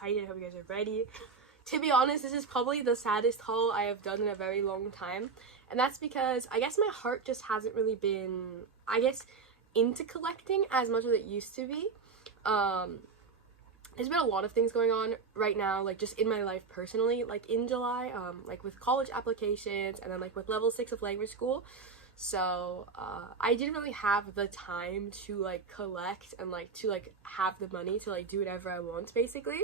excited. I hope you guys are ready. To be honest, this is probably the saddest haul I have done in a very long time. And that's because I guess my heart just hasn't really been, I guess, into collecting as much as it used to be. There's been a lot of things going on right now, like just in my life personally, like in July, like with college applications and then like with level 6 of language school. So I didn't really have the time to like collect and like to like have the money to like do whatever I want basically.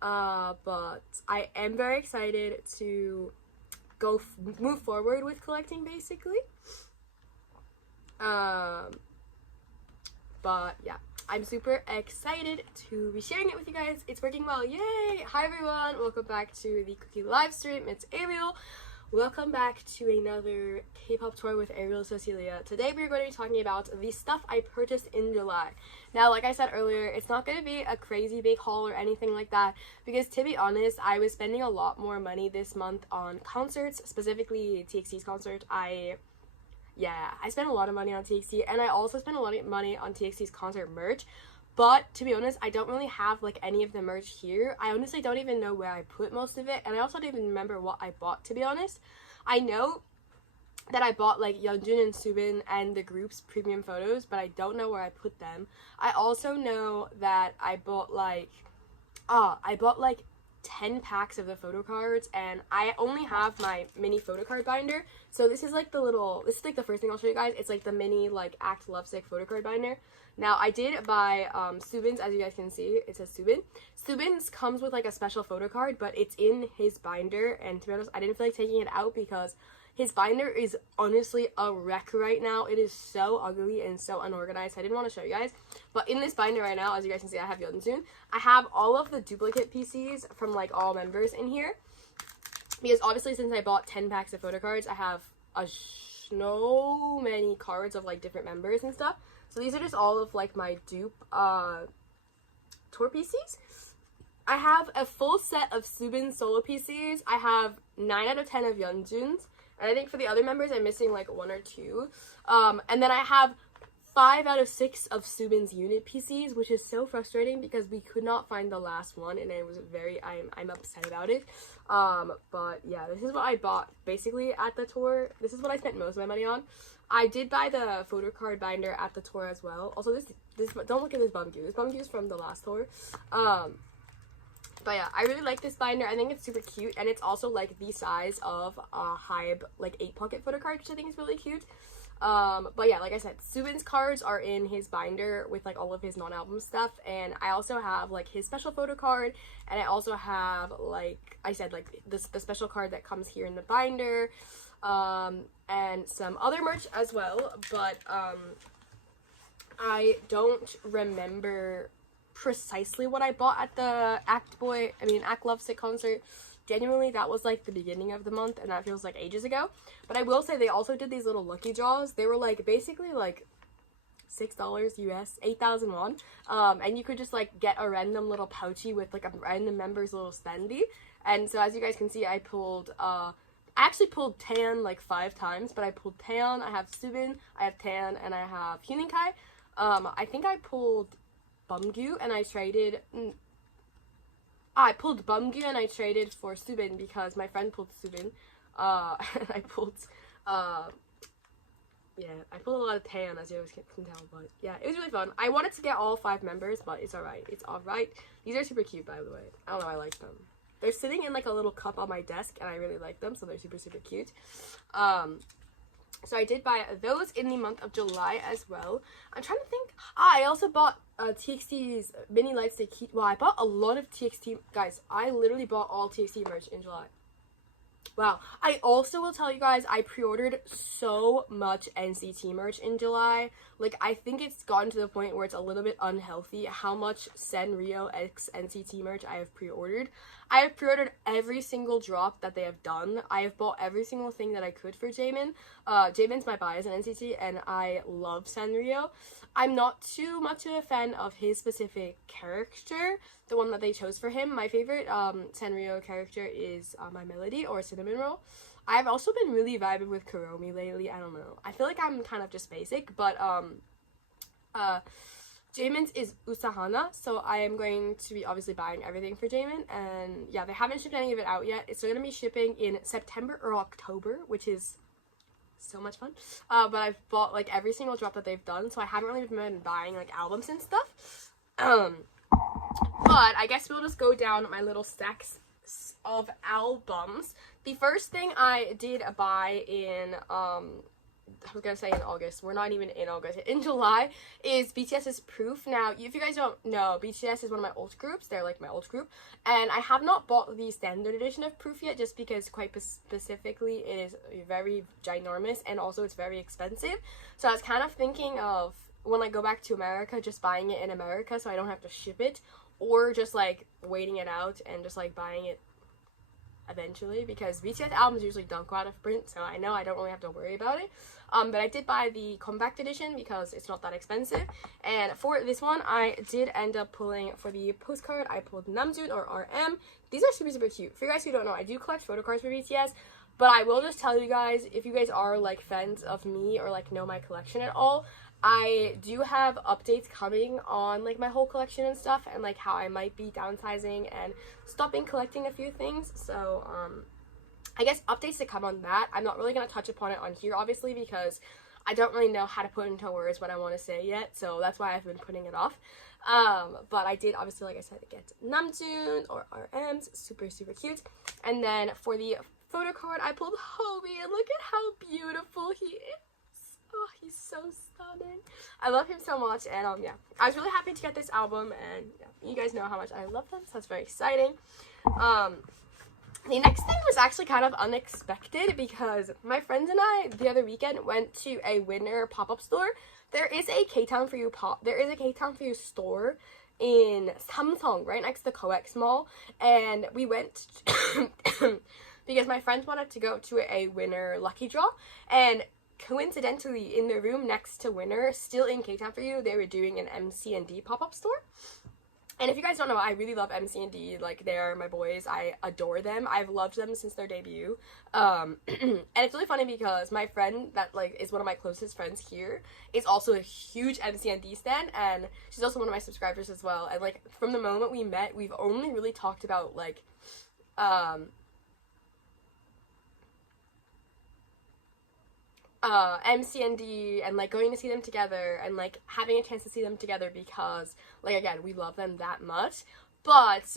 But I am very excited to move forward with collecting basically. But yeah, I'm super excited to be sharing it with you guys. It's working well, yay! Hi everyone, welcome back to the Kooky live stream. It's Ariel. Welcome back to another K-pop tour with Ariel, Cecilia. Today we're going to be talking about the stuff I purchased in July. Now, like I said earlier, it's not going to be a crazy big haul or anything like that, because to be honest, I was spending a lot more money this month on concerts, specifically TXT's concert. I spent a lot of money on TXT, and I also spent a lot of money on TXT's concert merch. But to be honest, I don't really have like any of the merch here. I honestly don't even know where I put most of it, and I also don't even remember what I bought, to be honest. I know that I bought like Yeonjun and Subin and the group's premium photos, but I don't know where I put them. I also know that I bought like 10 packs of the photo cards, and I only have my mini photo card binder. So this is like the first thing I'll show you guys. It's like the mini like Act Lovesick photo card binder. Now I did buy Subin's, as you guys can see, it says Subin. Subin's comes with like a special photo card, but it's in his binder, and to be honest, I didn't feel like taking it out because his binder is honestly a wreck right now. It is so ugly and so unorganized. I didn't want to show you guys. But in this binder right now, as you guys can see, I have Yeonjun. I have all of the duplicate PCs from like all members in here. Because obviously since I bought 10 packs of photo cards, I have so many cards of like different members and stuff. So these are just all of like my dupe tour PCs. I have a full set of Subin solo PCs. I have 9 out of 10 of Yeonjun's. And I think for the other members, I'm missing like 1 or 2. And then I have 5 out of 6 of Subin's unit PCs, which is so frustrating because we could not find the last one, and it was I'm upset about it. But yeah, this is what I bought basically at the tour. This is what I spent most of my money on. I did buy the photo card binder at the tour as well. Also, this don't look at this bumgyu. This bumgyu is from the last tour. But yeah, I really like this binder. I think it's super cute, and it's also like the size of a HYBE like 8 pocket photo card, which I think is really cute. But yeah, like I said, Subin's cards are in his binder with like all of his non-album stuff, and I also have like his special photo card, and I also have like I said like the special card that comes here in the binder, and some other merch as well. But I don't remember precisely what I bought at the Act Lovesick concert. Genuinely, that was like the beginning of the month, and that feels like ages ago. But I will say they also did these little lucky draws. They were like basically like $6 US, 8,000 won, and you could just like get a random little pouchy with like a random member's little spendy. And so as you guys can see, I actually pulled Tan like 5 times, but I pulled Tan, I have Subin, I have Tan, and I have Huening-kai. I think I pulled Bumgyu, and I traded I pulled Bumgyu and I traded for Subin because my friend pulled Subin. And I pulled I pulled a lot of Tan, as you guys can tell, but yeah, it was really fun. I wanted to get all 5 members, but it's alright. It's alright. These are super cute, by the way. I don't know, I like them. They're sitting in like a little cup on my desk, and I really like them, so they're super, super cute. So I did buy those in the month of July as well. I'm trying to think. I also bought TXT's mini lightstick key. Well, I bought a lot of TXT. Guys, I literally bought all TXT merch in July. Wow. I also will tell you guys, I pre-ordered so much NCT merch in July. Like, I think it's gotten to the point where it's a little bit unhealthy how much Sanrio x NCT merch I have pre-ordered. I have pre-ordered every single drop that they have done. I have bought every single thing that I could for Jaemin. Jaemin's my bias in NCT, and I love Sanrio. I'm not too much of a fan of his specific character, the one that they chose for him. My favorite Sanrio character is My Melody or Cinnamon Roll. I've also been really vibing with Kuromi lately. I don't know. I feel like I'm kind of just basic, but Jaemin's is Usahana, so I am going to be obviously buying everything for Jaemin, and yeah, they haven't shipped any of it out yet. It's going to be shipping in September or October, which is so much fun. But I've bought like every single drop that they've done, so I haven't really been buying like albums and stuff. But I guess we'll just go down my little stacks of albums. The first thing I did buy in I was gonna say in August, we're not even in August, in July, is BTS's Proof. Now, if you guys don't know, BTS is one of my old groups. They're like my old group, and I have not bought the standard edition of Proof yet, just because quite specifically it is very ginormous, and also it's very expensive. So I was kind of thinking of, when I go back to America, just buying it in America so I don't have to ship it, or just like waiting it out and just like buying it eventually, because BTS albums usually don't go out of print, so I know I don't really have to worry about it. But I did buy the compact edition because it's not that expensive, and for this one I did end up pulling, for the postcard, I pulled Namjoon or RM. These are super super cute. For you guys who don't know, I do collect photo cards for BTS, but I will just tell you guys, if you guys are like fans of me or like know my collection at all, I do have updates coming on like my whole collection and stuff, and like how I might be downsizing and stopping collecting a few things. So I guess updates to come on that. I'm not really going to touch upon it on here, obviously, because I don't really know how to put into words what I want to say yet, so that's why I've been putting it off. But I did, obviously, like I said, get Namjoon or RMs, super super cute. And then for the photo card, I pulled Hobie, and look at how beautiful he is. Oh, he's so stunning. I love him so much, and yeah, I was really happy to get this album, and yeah, you guys know how much I love them, so that's very exciting. The next thing was actually kind of unexpected, because my friends and I the other weekend went to a Winner pop-up store. There is a K-Town for You store in Samsung, right next to the COEX Mall, and we went because my friends wanted to go to a Winner lucky draw, and coincidentally in the room next to Winner, still in K-Town for You, they were doing an MCND pop-up store. And if you guys don't know, I really love MCND. Like, they're my boys. I adore them. I've loved them since their debut. And it's really funny because my friend that, like, is one of my closest friends here is also a huge MCND stan, and she's also one of my subscribers as well. And, like, from the moment we met, we've only really talked about, like, MCND and like going to see them together and like having a chance to see them together, because like again, we love them that much. But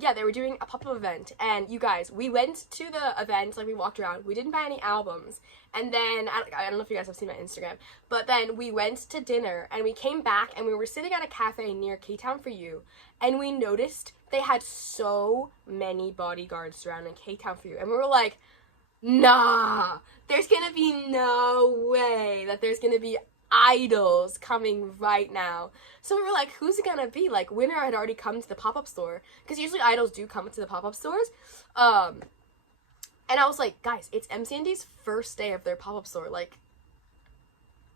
yeah, they were doing a pop-up event, and you guys, we went to the event, like we walked around, we didn't buy any albums, and then I don't know if you guys have seen my Instagram, but then we went to dinner and we came back and we were sitting at a cafe near K-Town for You, and we noticed they had so many bodyguards surrounding K-Town for You, and we were like, nah, there's gonna be no way that there's gonna be idols coming right now. So we were like, who's it gonna be? Like, Winner had already come to the pop-up store, because usually idols do come to the pop-up stores. And I was like, guys, it's MCND's first day of their pop-up store. Like,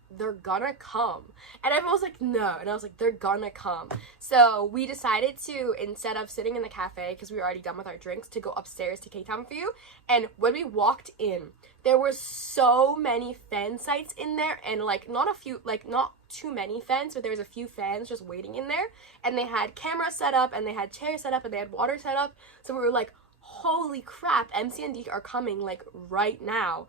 they're gonna come. And everyone was like, no. And I was like, they're gonna come. So we decided to, instead of sitting in the cafe, because we were already done with our drinks, to go upstairs to K-Town for You. And when we walked in, there were so many fan sites in there, and like not too many fans, but there was a few fans just waiting in there, and they had cameras set up, and they had chairs set up, and they had water set up. So we were like, holy crap, MCND are coming like right now.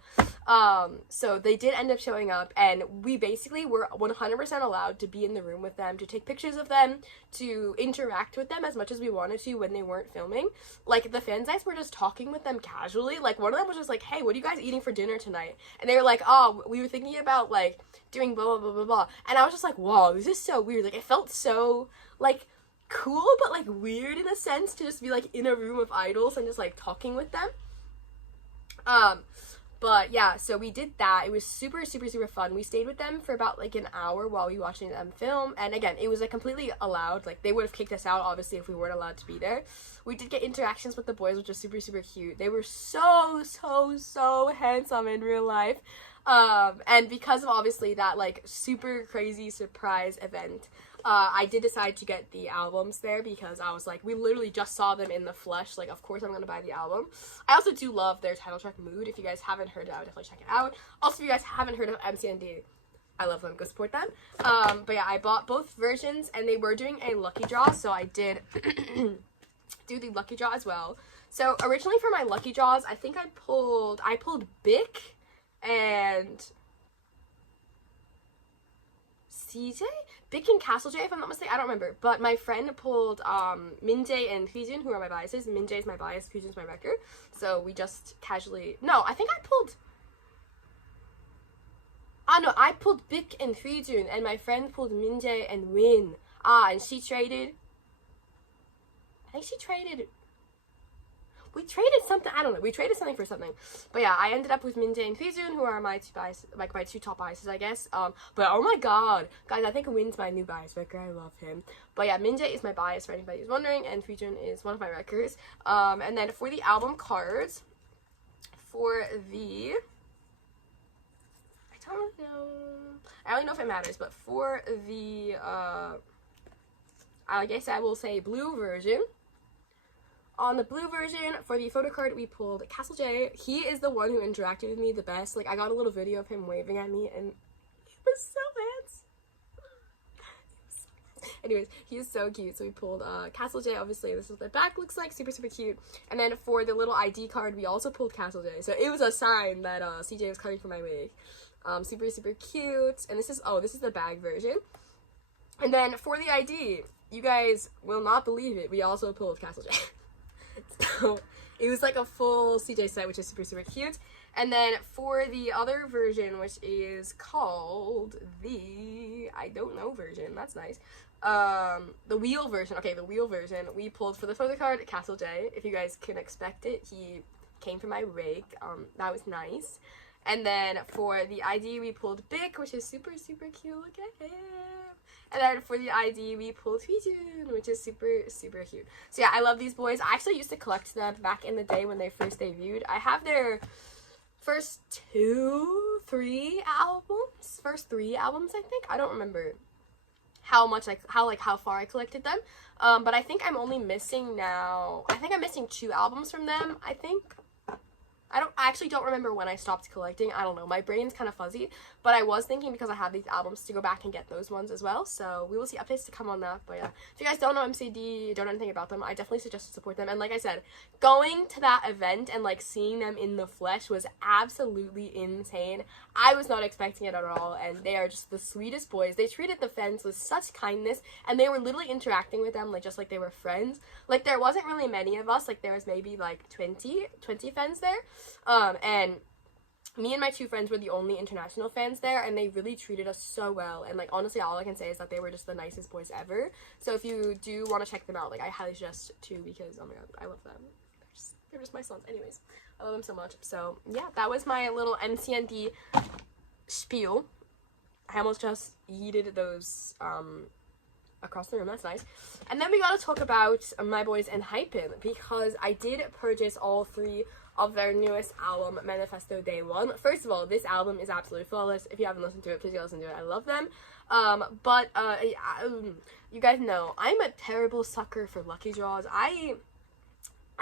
So they did end up showing up, and we basically were 100% allowed to be in the room with them, to take pictures of them, to interact with them as much as we wanted to when they weren't filming. Like, the fan sites were just talking with them casually. Like, one of them was just like, hey, what are you guys eating for dinner tonight? And they were like, oh, we were thinking about like doing blah blah blah blah blah. And I was just like, whoa, this is so weird. Like, it felt so like cool, but like weird in a sense, to just be like in a room of idols and just like talking with them. But yeah, so we did that. It was super super super fun. We stayed with them for about like an hour while we were watching them film, and again, it was like completely allowed. Like, they would have kicked us out obviously if we weren't allowed to be there. We did get interactions with the boys, which was super super cute. They were so so so handsome in real life. And because of obviously that like super crazy surprise event, I did decide to get the albums there, because I was like, we literally just saw them in the flesh, like of course I'm gonna buy the album. I also do love their title track Mood. If you guys haven't heard it, I would definitely check it out. Also, if you guys haven't heard of MCND, I love them. Go support them. But yeah, I bought both versions, and they were doing a lucky draw, so I did do the lucky draw as well. So originally for my lucky draws, I think I pulled Bic and CJ? Bic and Castle J, if I'm not mistaken. I don't remember. But my friend pulled Minjae and Hyojin, who are my biases. Minjae is my bias, Hyojin's my wrecker. So we just casually... No, I think I pulled... no, I pulled Bic and Hyojin, and my friend pulled Minjae and Win. And she traded... I think she traded... We traded something, I don't know, we traded something for something. But yeah, I ended up with Minjae and Hyojin, who are my two bias, like my two top biases, I guess. But oh my god, guys, I think Win's my new bias wrecker. I love him. But yeah, Minjae is my bias for anybody who's wondering, and Hyojin is one of my wreckers. And then for the album cards, for the... I don't know. I don't know if it matters, but for the, I guess I will say blue version. On the blue version, for the photo card, we pulled Castle J. He is the one who interacted with me the best. Like, I got a little video of him waving at me, and he was so handsome. Anyways, he is so cute. So we pulled Castle J, obviously. This is what the back looks like. Super, super cute. And then for the little ID card, we also pulled Castle J. So it was a sign that CJ was coming for my wig. Super, super cute. And this is the bag version. And then for the ID, you guys will not believe it, we also pulled Castle J. So it was like a full CJ set, which is super, super cute. And then for the other version, which is called the, I don't know version, that's nice. The wheel version, okay, the wheel version, we pulled for the photo card, Castle J. If you guys can expect it, he came from my wig. That was nice. And then for the ID, we pulled Bic, which is super, super cute. Look at him. And then for the ID, we pulled Hyojin, which is super, super cute. So yeah, I love these boys. I actually used to collect them back in the day when they first debuted. I have their first three albums, I think. I don't remember how far I collected them. But I think I'm only missing now. I think I'm missing 2 albums from them, I think. I actually don't remember when I stopped collecting. I don't know. My brain's kind of fuzzy. But I was thinking, because I have these albums, to go back and get those ones as well. So we will see updates to come on that. But yeah, if you guys don't know MCD, don't know anything about them, I definitely suggest to support them. And like I said, going to that event and like seeing them in the flesh was absolutely insane. I was not expecting it at all. And they are just the sweetest boys. They treated the fans with such kindness. And they were literally interacting with them like just like they were friends. Like, there wasn't really many of us. Like, there was maybe like 20 fans there. And me and my 2 friends were the only international fans there, and they really treated us so well. And like, honestly, all I can say is that they were just the nicest boys ever. So if you do want to check them out, like, I highly suggest to, because oh my god, I love them. They're just my sons. Anyways, I love them so much. So yeah, that was my little MCND spiel. I almost just yeeted those across the room. That's nice. And then we gotta talk about my boys ENHYPEN, because I did purchase all 3 of their newest album, Manifesto Day 1. First of all, this album is absolutely flawless. If you haven't listened to it, please go listen to it. I love them. You guys know, I'm a terrible sucker for lucky draws. I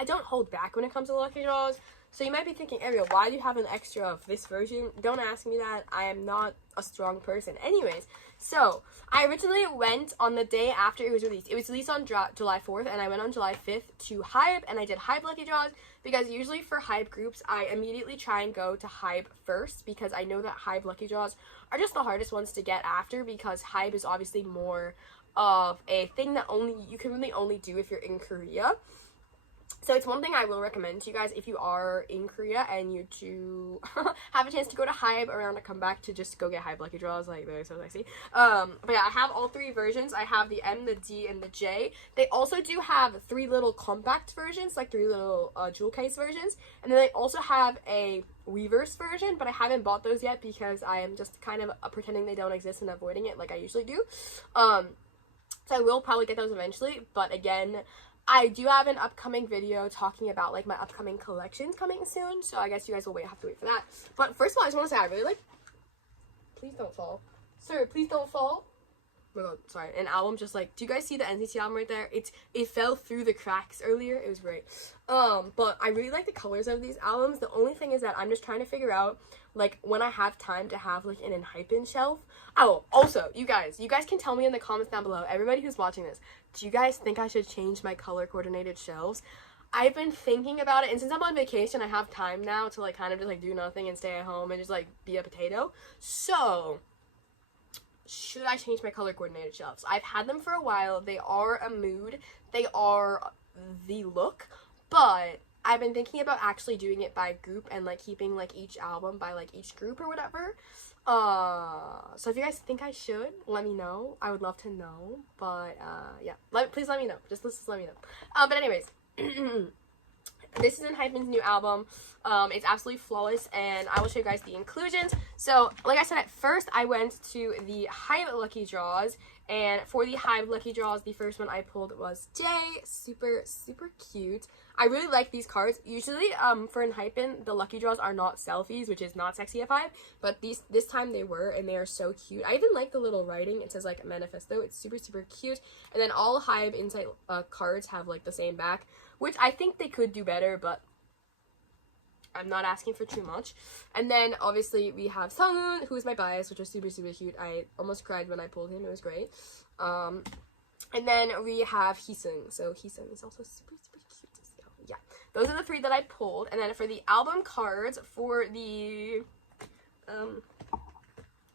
don't hold back when it comes to lucky draws. So you might be thinking, Ariel, why do you have an extra of this version? Don't ask me that. I am not a strong person. Anyways, so I originally went on the day after it was released. It was released on July 4th, and I went on July 5th to HYBE, and I did HYBE lucky draws, because usually for HYBE groups, I immediately try and go to HYBE first, because I know that HYBE lucky draws are just the hardest ones to get after, because HYBE is obviously more of a thing that you can really only do if you're in Korea. So it's one thing I will recommend to you guys if you are in Korea and you do have a chance to go to HYBE around a comeback, to just go get HYBE lucky draws. Like, they're so sexy. But yeah, I have all 3 versions. I have the M, the D, and the J. They also do have 3 little compact versions, like 3 little jewel case versions. And then they also have a Weverse version, but I haven't bought those yet because I am just kind of pretending they don't exist and avoiding it like I usually do. So I will probably get those eventually, but again, I do have an upcoming video talking about like my upcoming collections coming soon, so I guess you guys will have to wait for that. But first of all, I just want to say I really like... Please don't fall. Sir, please don't fall. Oh my god, sorry, an album just like, do you guys see the NCT album right there? It fell through the cracks earlier. It was great. But I really like the colors of these albums. The only thing is that I'm just trying to figure out, like, when I have time to have like an ENHYPEN shelf. Oh, also, you guys can tell me in the comments down below, everybody who's watching this, do you guys think I should change my color coordinated shelves? I've been thinking about it, and since I'm on vacation, I have time now to like kind of just like do nothing and stay at home and just like be a potato. So should I change my color coordinated shelves? I've had them for a while. They are a mood. They are the look. But I've been thinking about actually doing it by group and like keeping like each album by like each group or whatever. So if you guys think I should, let me know. I would love to know. But yeah, please let me know. Just let me know. But anyways, this is ENHYPEN's new album. It's absolutely flawless, and I will show you guys the inclusions. So, like I said, at first I went to the HYBE Lucky Draws, and for the HYBE Lucky Draws, the first one I pulled was J. Super, super cute. I really like these cards. Usually, for ENHYPEN, the Lucky Draws are not selfies, which is not sexy at 5, but this time they were, and they are so cute. I even like the little writing. It says, like, manifesto. It's super, super cute. And then all HYBE Insight cards have, like, the same back, which I think they could do better, but I'm not asking for too much. And then, obviously, we have Sunghoon, who is my bias, which was super, super cute. I almost cried when I pulled him. It was great. And then we have Heesung. So, Heesung is also super, super cute. So, yeah. Those are the 3 that I pulled. And then for the album cards, for the...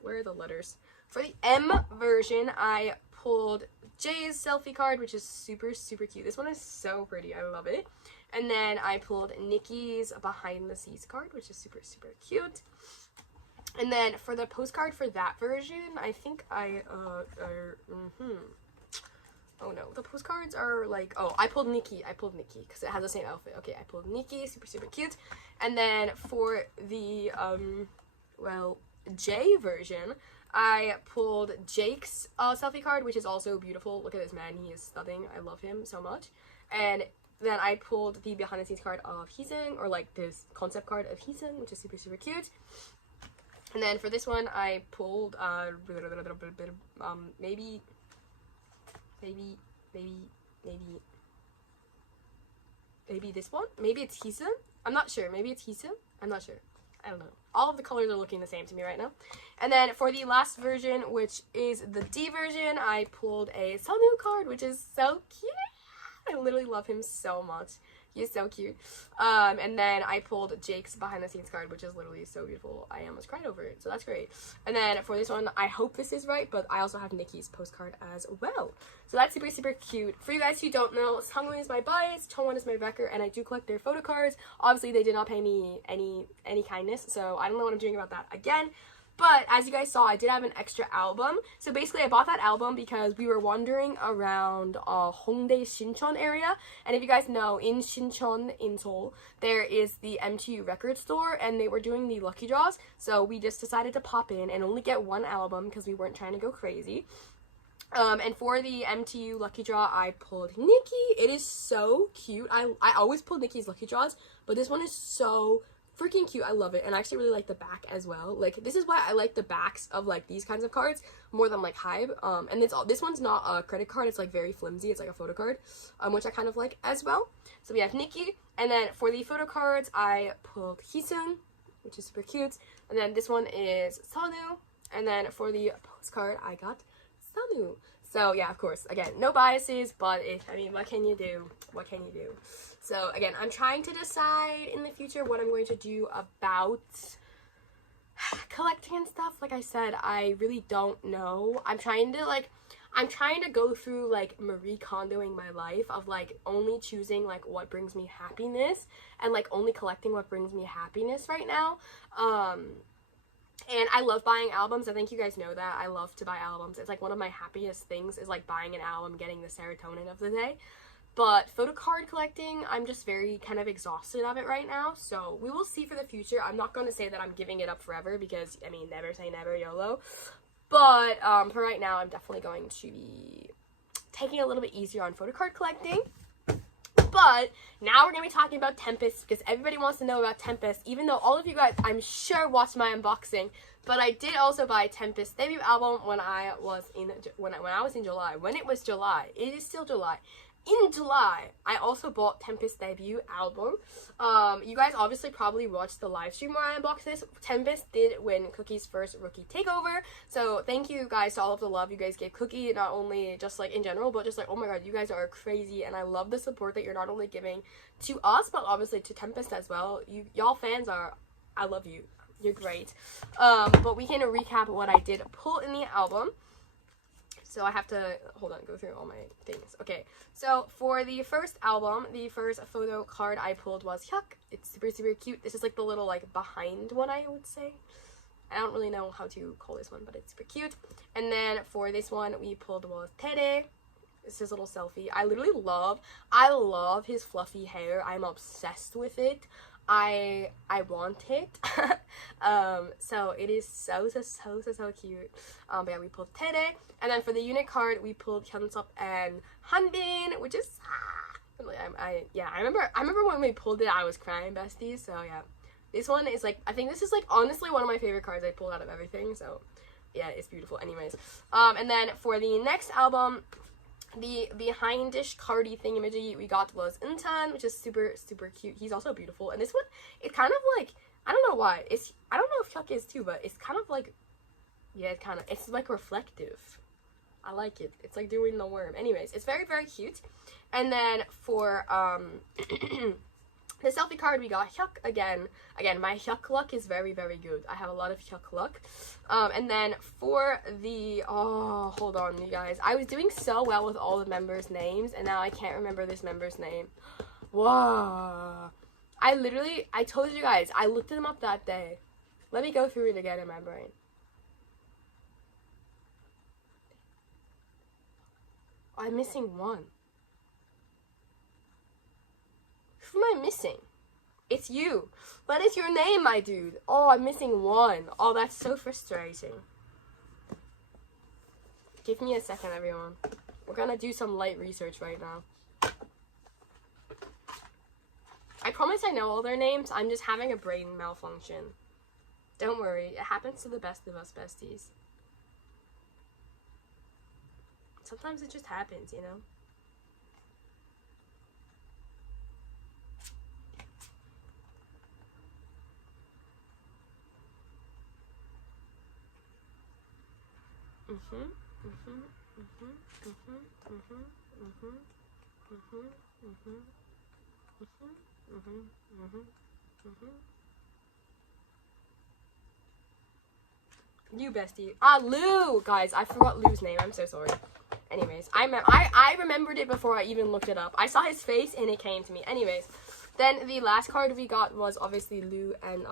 where are the letters? For the M version, I pulled Jay's selfie card, which is super, super cute. This one is so pretty. I love it. And then I pulled Nicki's Behind the Seas card, which is super, super cute. And then for the postcard for that version, I think oh no, the postcards are like, oh, I pulled Nicki because it has the same outfit. Okay, I pulled Nicki, super, super cute. And then for the, well, J version, I pulled Jake's selfie card, which is also beautiful. Look at this man, he is stunning. I love him so much. And then I pulled the behind the scenes card of Heesung, or like this concept card of Heesung, which is super, super cute. And then for this one, I pulled maybe this one. Maybe it's Heesung. I'm not sure. Maybe it's Heesung. I'm not sure. I don't know. All of the colors are looking the same to me right now. And then for the last version, which is the D version, I pulled a Sunghoon card, which is so cute. I literally love him so much. He is so cute. And then I pulled Jake's behind the scenes card, which is literally so beautiful. I almost cried over it, so that's great. And then for this one, I hope this is right, but I also have Nicki's postcard as well. So that's super, super cute. For you guys who don't know, Sunghoon is my bias, Chongwon is my wrecker, and I do collect their photo cards. Obviously, they did not pay me any kindness, so I don't know what I'm doing about that again. But as you guys saw, I did have an extra album. So basically, I bought that album because we were wandering around Hongdae Sinchon area. And if you guys know, in Sinchon, in Seoul, there is the MTU record store, and they were doing the lucky draws. So we just decided to pop in and only get one album because we weren't trying to go crazy. And for the MTU lucky draw, I pulled Nicki. It is so cute. I always pull Nicki's lucky draws, but this one is so freaking cute. I love it, and I actually really like the back as well. Like, this is why I like the backs of like these kinds of cards more than like HYBE. And this one's not a credit card, it's like very flimsy, it's like a photo card, which I kind of like as well. So we have Nicki, and then for the photo cards I pulled Heesung, which is super cute, and then this one is Sonu, and then for the postcard I got Sonu. So yeah, of course, again, no biases, but I mean, what can you do? What can you do? So again, I'm trying to decide in the future what I'm going to do about collecting and stuff. Like I said, I really don't know. I'm trying to go through like Marie Kondoing my life of like only choosing like what brings me happiness and like only collecting what brings me happiness right now. And I love buying albums. I think you guys know that. I love to buy albums. It's like one of my happiest things is like buying an album, getting the serotonin of the day. But photo card collecting, I'm just very kind of exhausted of it right now. So we will see for the future. I'm not going to say that I'm giving it up forever because, I mean, never say never, YOLO. But for right now, I'm definitely going to be taking it a little bit easier on photo card collecting. But now we're going to be talking about Tempest because everybody wants to know about Tempest, even though all of you guys, I'm sure, watched my unboxing. But I did also buy Tempest's debut album when I was in July. When it was July. It is still July. In July, I also bought Tempest's debut album. You guys obviously probably watched the live stream where I unboxed this. Tempest did win Kooky's first rookie takeover. So thank you guys to all of the love you guys gave Kooky, not only just like in general, but just like, oh my god, you guys are crazy. And I love the support that you're not only giving to us, but obviously to Tempest as well. Y'all fans are, I love you. You're great. But we can recap what I did pull in the album. So I have to, hold on, go through all my things. Okay, so for the first album, the first photo card I pulled was Hyuk. It's super, super cute. This is like the little like behind one, I would say. I don't really know how to call this one, but it's super cute. And then for this one, we pulled was Tere. It's his little selfie. I love his fluffy hair. I'm obsessed with it. I want it. So it is so cute. But yeah, we pulled Tere. And then for the unit card, we pulled Hyunsop and Hanbin, which is, I remember when we pulled it, I was crying, besties. So yeah, this one is like, I think this is like honestly one of my favorite cards I pulled out of everything. So yeah, it's beautiful. Anyways, and then for the next album, the behindish cardi thingamajig we got was Intan, which is super, super cute. He's also beautiful. And this one, it kind of like, I don't know why. I don't know if Hyuk is too, but it's kind of like, yeah, it's like reflective. I like it. It's like doing the worm. Anyways, it's very, very cute. And then for the selfie card, we got Hyuk again. Again, my Hyuk luck is very, very good. I have a lot of Hyuk luck. And then for the, oh, hold on, you guys. I was doing so well with all the members' names, and now I can't remember this member's name. Whoa. I told you guys, I looked them up that day. Let me go through it again in my brain. I'm missing one. Who am I missing? It's you. What is your name, my dude? Oh, I'm missing one. Oh, that's so frustrating. Give me a second, everyone. We're gonna do some light research right now. I promise I know all their names. I'm just having a brain malfunction. Don't worry. It happens to the best of us, besties. Sometimes it just happens, you know? You bestie. Lou! Guys, I forgot Lou's name. I'm so sorry. Anyways, I remembered it before I even looked it up. I saw his face and it came to me. Anyways, then the last card we got was obviously Lou and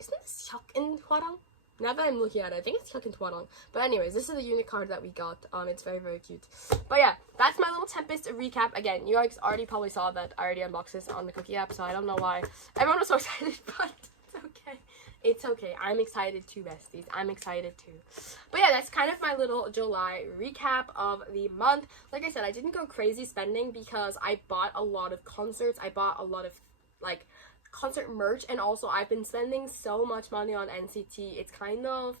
isn't this Hyuk and Hwarang? Now that I'm looking at it, I think it's Hyuk and Hwarang. But anyways, this is the unit card that we got. It's very, very cute. But yeah, that's my little Tempest recap. Again, you guys already probably saw that I already unboxed this on the Kooky app, so I don't know why everyone was so excited, but it's okay. It's okay. I'm excited too, besties. I'm excited too. But yeah, that's kind of my little July recap of the month. Like I said, I didn't go crazy spending because I bought a lot of concerts. I bought a lot of, like, concert merch, and also I've been spending so much money on NCT. It's kind of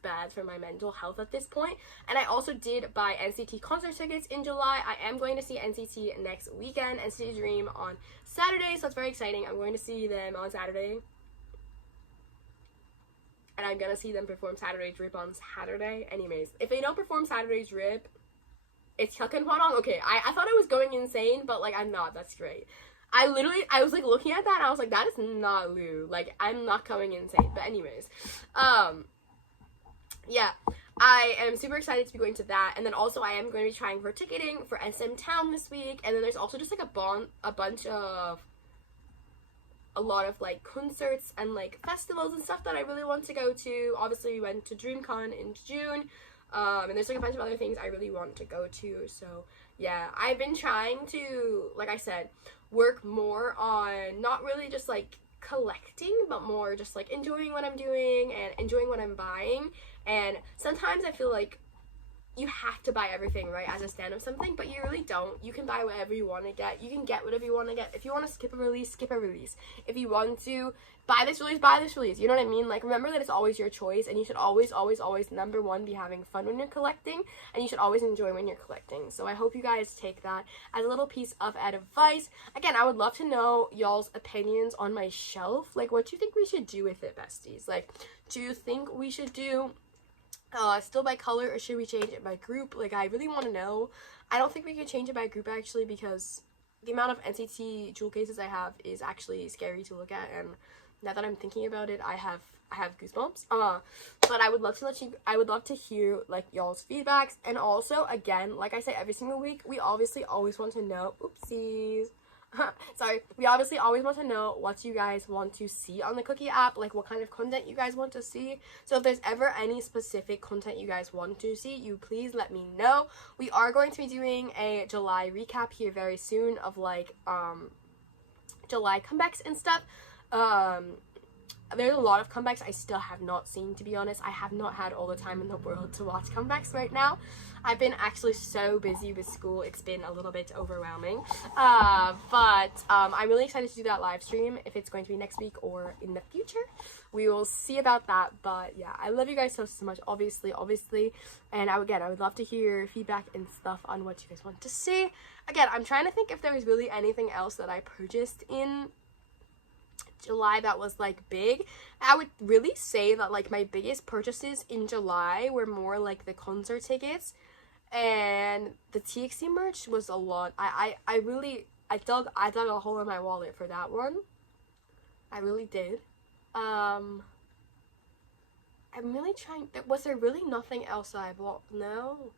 bad for my mental health at this point. And I also did buy NCT concert tickets in July. I am going to see NCT next weekend, NCT Dream on Saturday, so it's very exciting. I'm going to see them on Saturday. And I'm gonna see them perform Saturday Drip on Saturday. Anyways, if they don't perform Saturday Drip, it's Hyuk and Hwarang. Okay, I thought I was going insane, but like I'm not. That's great. I was like looking at that and I was like, that is not Lou. Like, I'm not going insane. But anyways, yeah, I am super excited to be going to that. And then also I am going to be trying for ticketing for SM Town this week. And then there's also just like a lot of like concerts and like festivals and stuff that I really want to go to. Obviously we went to DreamCon in June. And there's like a bunch of other things I really want to go to. So yeah, I've been trying to, like I said, work more on not really just like collecting, but more just like enjoying what I'm doing and enjoying what I'm buying. And sometimes I feel like you have to buy everything, right, as a stand of something, but you really don't. You can buy whatever you want to get. You can get whatever you want to get. If you want to skip a release, skip a release. If you want to buy this release, buy this release. You know what I mean? Like, remember that it's always your choice, and you should always, always, always, number one, be having fun when you're collecting, and you should always enjoy when you're collecting. So I hope you guys take that as a little piece of advice. Again, I would love to know y'all's opinions on my shelf. Like, what do you think we should do with it, besties? Like, do you think we should do still by color, or should we change it by group? Like, I really want to know. I don't think we can change it by group, actually, because the amount of NCT jewel cases I have is actually scary to look at, and now that I'm thinking about it, I have goosebumps. But I would love to hear, like, y'all's feedbacks. And also, again, like I say every single week, we obviously always want to know, oopsies, sorry, we obviously always want to know what you guys want to see on the Kooky app, like what kind of content you guys want to see. So if there's ever any specific content you guys want to see, you please let me know. We are going to be doing a July recap here very soon of, like, July comebacks and stuff. There's a lot of comebacks I still have not seen, to be honest. I have not had all the time in the world to watch comebacks right now. I've been actually so busy with school, it's been a little bit overwhelming. But I'm really excited to do that live stream, if it's going to be next week or in the future. We will see about that, but yeah, I love you guys so much, obviously. And I would love to hear feedback and stuff on what you guys want to see. Again, I'm trying to think if there was really anything else that I purchased in July that was, like, big. I would really say that, like, my biggest purchases in July were more like the concert tickets, and the TXT merch was a lot. I dug a hole in my wallet for that one. I really did. I'm really trying. Was there really nothing else that I bought? No.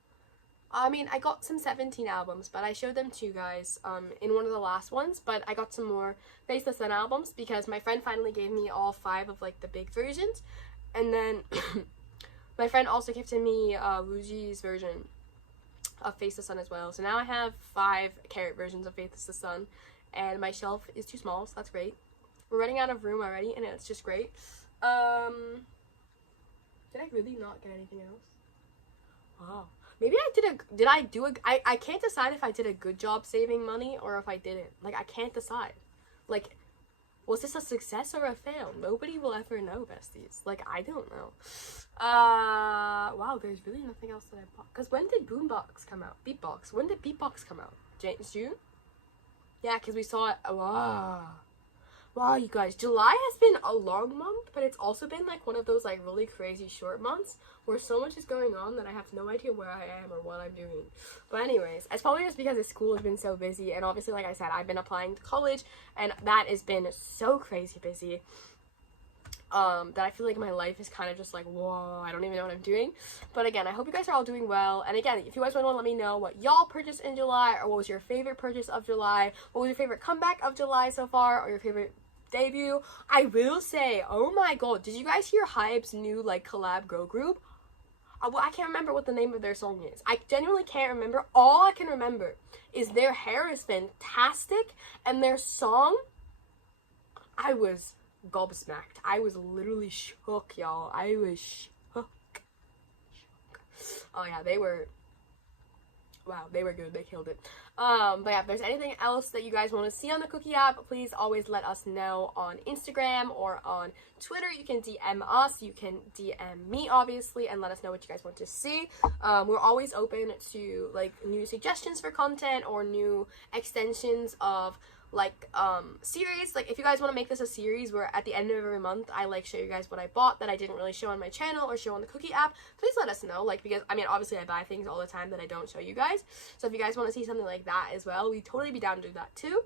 I mean, I got some 17 albums, but I showed them to you guys in one of the last ones, but I got some more Face the Sun albums because my friend finally gave me all 5 of, like, the big versions, and then my friend also gifted me Wuji's version of Face the Sun as well. So now I have 5 carat versions of Face the Sun, and my shelf is too small, so that's great. We're running out of room already, and it's just great. Did I really not get anything else? Wow. Maybe I can't decide if I did a good job saving money or if I didn't. Like, I can't decide. Like, was this a success or a fail? Nobody will ever know, besties. Like, I don't know. Wow, there's really nothing else that I bought. Because when did Boombox come out? Beatbox. When did Beatbox come out? June? Yeah, because we saw it. Wow, you guys, July has been a long month, but it's also been, like, one of those, like, really crazy short months where so much is going on that I have no idea where I am or what I'm doing. But anyways, it's probably just because the school has been so busy, and obviously, like I said, I've been applying to college, and that has been so crazy busy that I feel like my life is kind of just like, whoa, I don't even know what I'm doing. But again, I hope you guys are all doing well. And again, if you guys want to let me know what y'all purchased in July, or what was your favorite purchase of July, what was your favorite comeback of July so far, or your favorite debut. I will say, oh my god, did you guys hear Hype's new, like, collab girl group? Well, I can't remember what the name of their song is. I genuinely can't remember. All I can remember is their hair is fantastic, and their song, I was gobsmacked. I was literally shook, y'all. I was shook. Oh yeah, they were, wow, they were good. They killed it. But yeah, if there's anything else that you guys want to see on the Kooky app, please always let us know on Instagram or on Twitter. You can DM us, you can DM me, obviously, and let us know what you guys want to see. We're always open to, like, new suggestions for content or new extensions of, like, series. Like, if you guys want to make this a series where at the end of every month I, like, show you guys what I bought that I didn't really show on my channel or show on the Kooky app, please let us know. Like, because I mean, obviously I buy things all the time that I don't show you guys, so if you guys want to see something like that as well, we'd totally be down to do that too.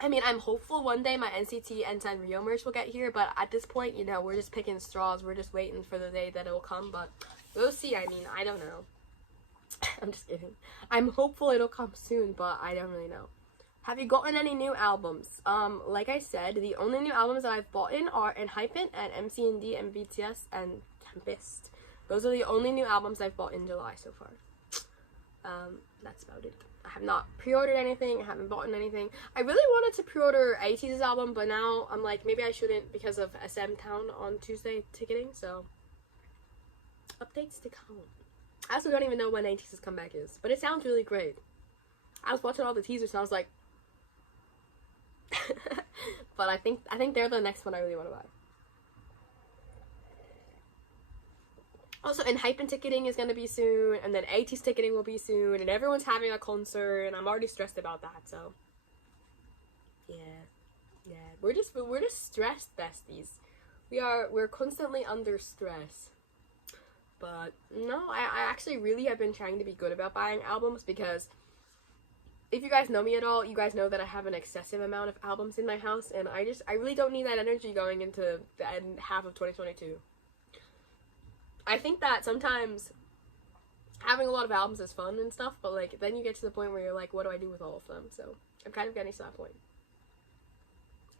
I mean, I'm hopeful one day my NCT and Sanrio merch will get here, but at this point, you know, we're just picking straws. We're just waiting for the day that it will come, but we'll see. I mean, I don't know. I'm just kidding. I'm hopeful it'll come soon, but I don't really know. Have you gotten any new albums? Like I said, the only new albums that I've bought in are ENHYPEN and MCND and BTS and Tempest. Those are the only new albums I've bought in July so far. That's about it. I have not pre-ordered anything. I haven't bought anything. I really wanted to pre-order ATEEZ's album, but now I'm like, maybe I shouldn't because of SM Town on Tuesday ticketing, so updates to come. I also don't even know when ATEEZ's comeback is, but it sounds really great. I was watching all the teasers and I was like, but I think they're the next one I really want to buy. Also, ENHYPEN ticketing is gonna be soon, and then ATEEZ ticketing will be soon, and everyone's having a concert, and I'm already stressed about that. So, yeah, we're just stressed besties. We're constantly under stress. But no, I actually really have been trying to be good about buying albums, because if you guys know me at all, you guys know that I have an excessive amount of albums in my house, and I really don't need that energy going into the half of 2022. I think that sometimes having a lot of albums is fun and stuff, but like then you get to the point where you're like, what do I do with all of them? So I'm kind of getting to that point.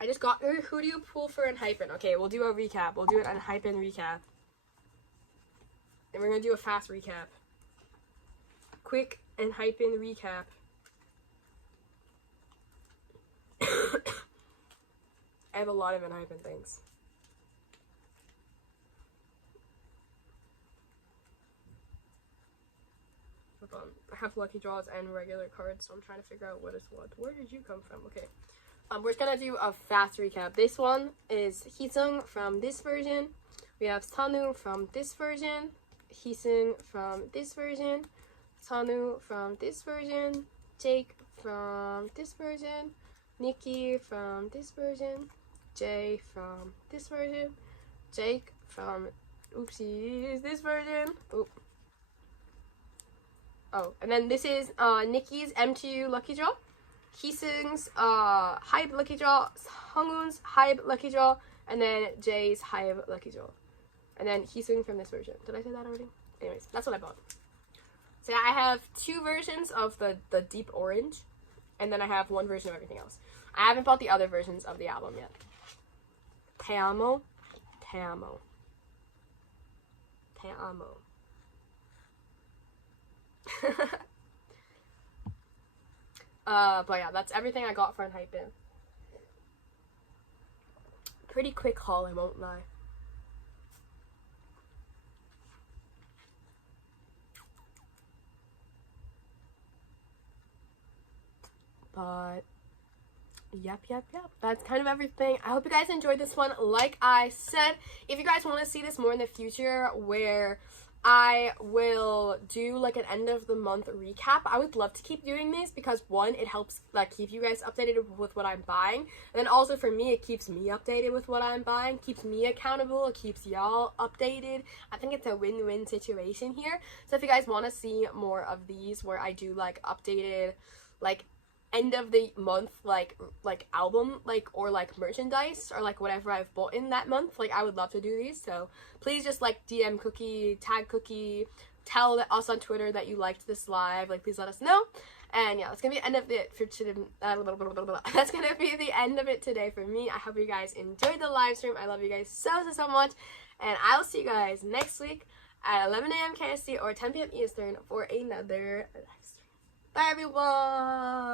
I just got, who do you pull for ENHYPEN? Okay, we'll do a recap. We'll do an ENHYPEN recap. And we're gonna do a fast recap. Quick ENHYPEN recap. I have a lot of ENHYPEN things. Hold on. I have lucky draws and regular cards, so I'm trying to figure out what is what. Where did you come from? Okay. We're just gonna do a fast recap. This one is Heesung from this version. We have Sanu from this version. Heesung from this version. Sanu from this version. Jake from this version. Nikki from this version. Jay from this version. Jake from oopsies this version. Oop. Oh, and then this is Nikki's M2 lucky draw. Heesung's Hype lucky draw, Honghoon's Hype lucky draw, and then Jay's Hype lucky draw. And then Heesung from this version. Did I say that already? Anyways, that's what I bought. So yeah, I have 2 versions of the deep orange, and then I have 1 version of everything else. I haven't bought the other versions of the album yet. Te amo, te amo, te amo. But yeah, that's everything I got for ENHYPEN. Pretty quick haul, I won't lie. But yep, that's kind of everything. I hope you guys enjoyed this one. Like I said, if you guys want to see this more in the future, where I will do like an end of the month recap, I would love to keep doing these, because 1, it helps like keep you guys updated with what I'm buying, and then also for me, it keeps me updated with what I'm buying, keeps me accountable, it keeps y'all updated. I think it's a win-win situation here. So if you guys want to see more of these where I do like updated like end of the month like album like or like merchandise or like whatever I've bought in that month, like I would love to do these. So please just like DM Kooky, tag Kooky, tell us on Twitter that you liked this live, like please let us know. And yeah, that's gonna be the end of it for today. That's gonna be the end of it today for me. I hope you guys enjoyed the live stream. I love you guys so much, and I will see you guys next week at 11 a.m. KST or 10 p.m. Eastern for another live stream. Bye everyone.